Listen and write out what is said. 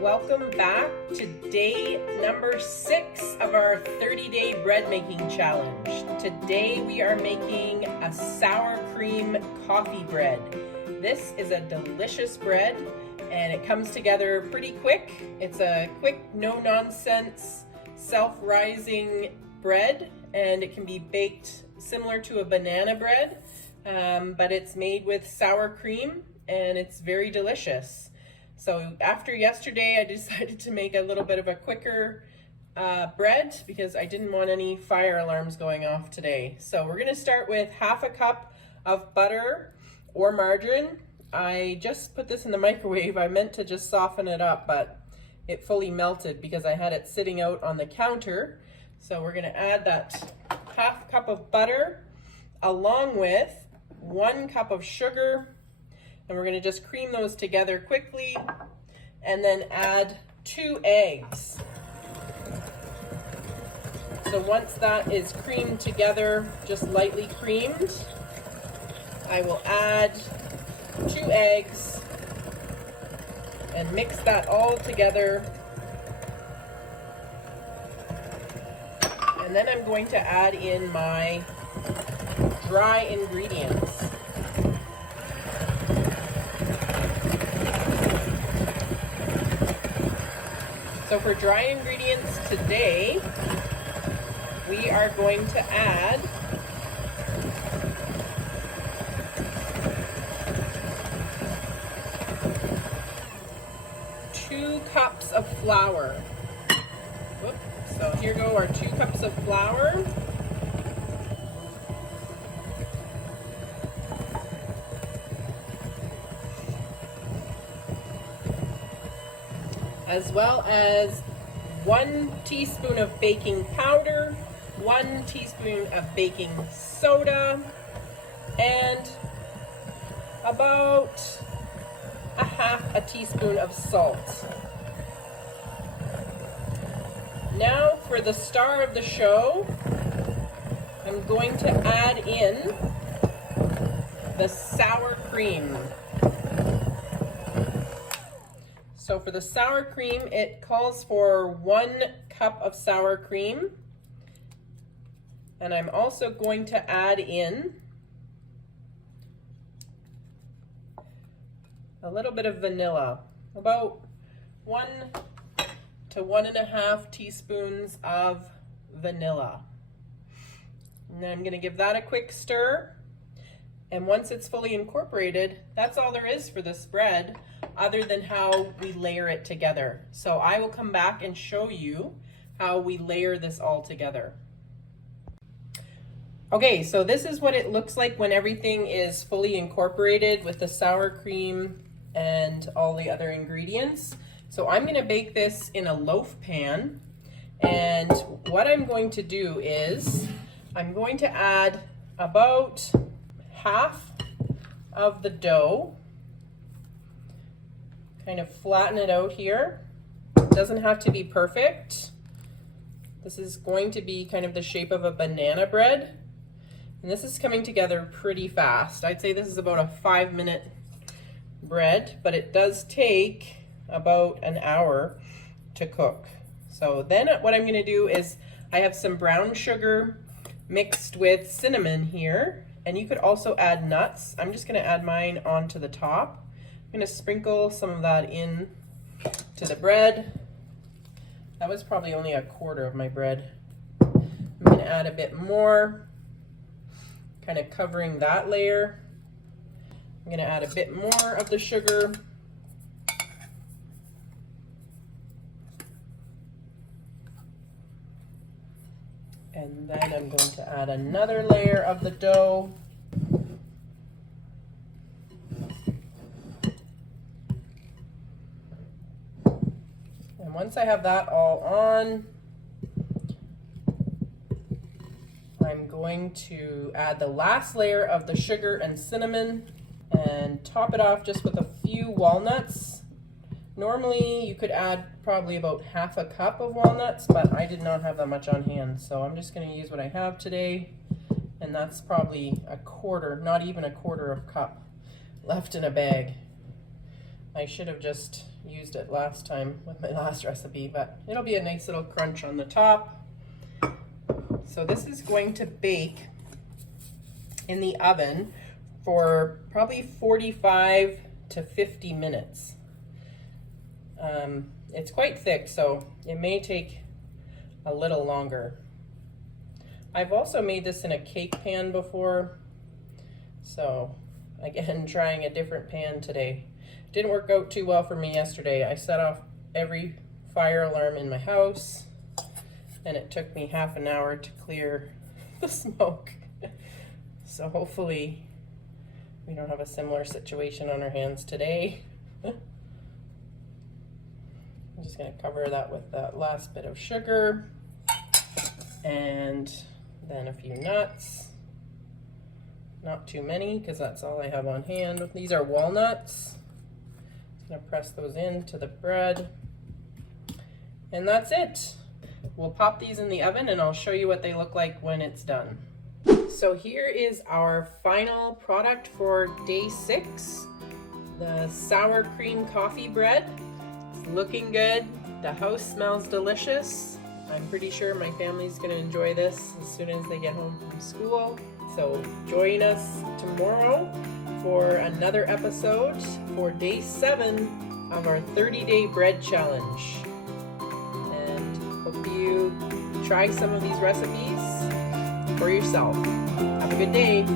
welcome back to day number 6 of our 30-day bread making challenge. Today we are making a sour cream coffee bread. This is a delicious bread and it comes together pretty quick. It's a quick, no-nonsense, self-rising bread, and it can be baked similar to a banana bread, but it's made with sour cream and it's very delicious. So after yesterday, I decided to make a little bit of a quicker bread because I didn't want any fire alarms going off today. So we're gonna start with half a cup of butter or margarine. I just put this in the microwave. I meant to just soften it up, but it fully melted because I had it sitting out on the counter. So we're gonna add that half cup of butter along with 1 cup of sugar, and we're gonna just cream those together quickly and then add 2 eggs. So once that is creamed together, just lightly creamed, I will add 2 eggs and mix that all together. And then I'm going to add in my dry ingredients. So for dry ingredients today, we are going to add two cups of flour. So here go our 2 cups of flour. As well as 1 teaspoon of baking powder, 1 teaspoon of baking soda, and about a half a teaspoon of salt. Now for the star of the show, I'm going to add in the sour cream. So for the sour cream, it calls for 1 cup of sour cream. And I'm also going to add in a little bit of vanilla, about 1 to 1.5 teaspoons of vanilla. And then I'm going to give that a quick stir. And once it's fully incorporated, that's all there is for this bread, other than how we layer it together. So I will come back and show you how we layer this all together. Okay, so this is what it looks like when everything is fully incorporated with the sour cream and all the other ingredients. So I'm gonna bake this in a loaf pan, and what I'm going to do is I'm going to add about half of the dough, kind of flatten it out here. It doesn't have to be perfect. This is going to be kind of the shape of a banana bread, and this is coming together pretty fast. I'd say this is about a 5-minute bread, but it does take about an hour to cook. So then what I'm going to do is I have some brown sugar mixed with cinnamon here, and you could also add nuts. I'm just going to add mine onto the top. I'm going to sprinkle some of that in to the bread. That was probably only a quarter of my bread. I'm going to add a bit more, kind of covering that layer. I'm going to add a bit more of the sugar. And then I'm going to add another layer of the dough. And once I have that all on, I'm going to add the last layer of the sugar and cinnamon and top it off just with a few walnuts. Normally you could add probably about half a cup of walnuts, but I did not have that much on hand, so I'm just going to use what I have today, and that's probably a quarter, not even a quarter of a cup left in a bag. I should have just used it last time with my last recipe, but it'll be a nice little crunch on the top. So this is going to bake in the oven for probably 45 to 50 minutes. It's quite thick, so it may take a little longer. I've also made this in a cake pan before, so again, trying a different pan today. Didn't work out too well for me yesterday. I set off every fire alarm in my house, and it took me half an hour to clear the smoke. So hopefully we don't have a similar situation on our hands today. I'm just going to cover that with that last bit of sugar and then a few nuts. Not too many because that's all I have on hand. These are walnuts. I'm going to press those into the bread. And that's it. We'll pop these in the oven and I'll show you what they look like when it's done. So here is our final product for day 6. The sour cream coffee bread. It's looking good. The house smells delicious. I'm pretty sure my family's going to enjoy this as soon as they get home from school. So join us tomorrow for another episode for day 7 of our 30-day bread challenge. And hope you try some of these recipes for yourself. Have a good day.